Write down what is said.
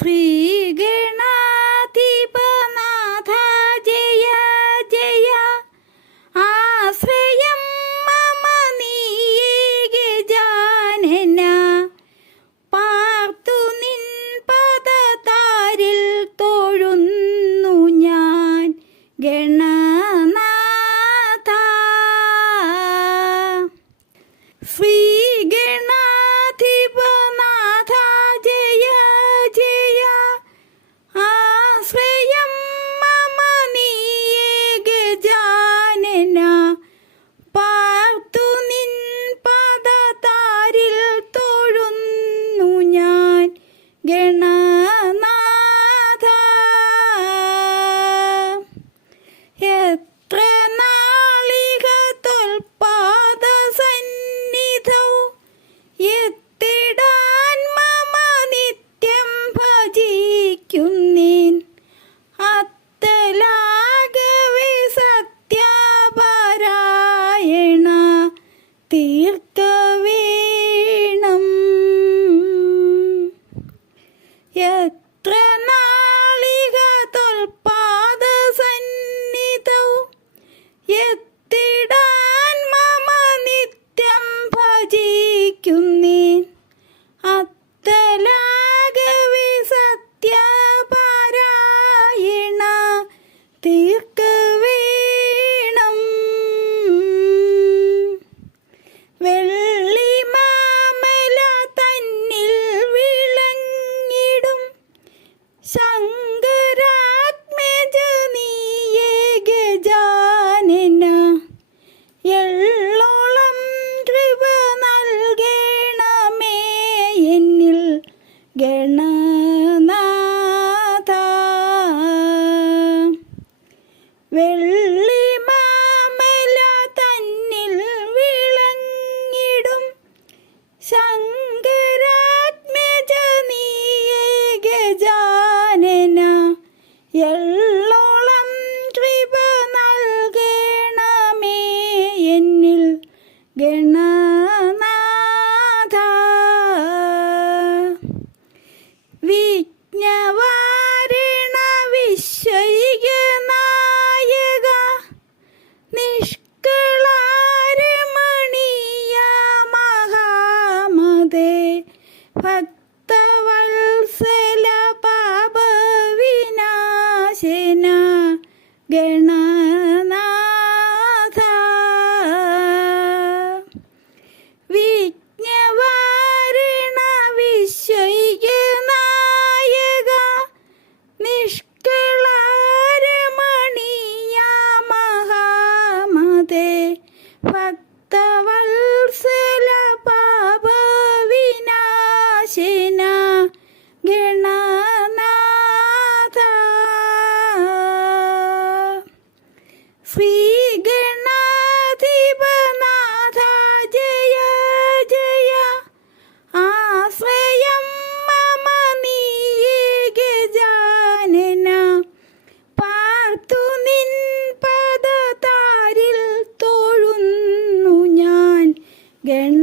free. തീർക്കവേണം എത്ര എള്ളോളം കൃപ നൽകണമേ എന്നിൽ ഗണനാഥ ഭക്തവത്സല പാപവിനാശന ഗണ ശ്രീ ജയ. ജയ ആശ്രയം മമ നീയേ ഗജാനന പാർത്തു നിൻ പദതാരിൽ തൊഴുന്നു ഞാൻ. ഗണ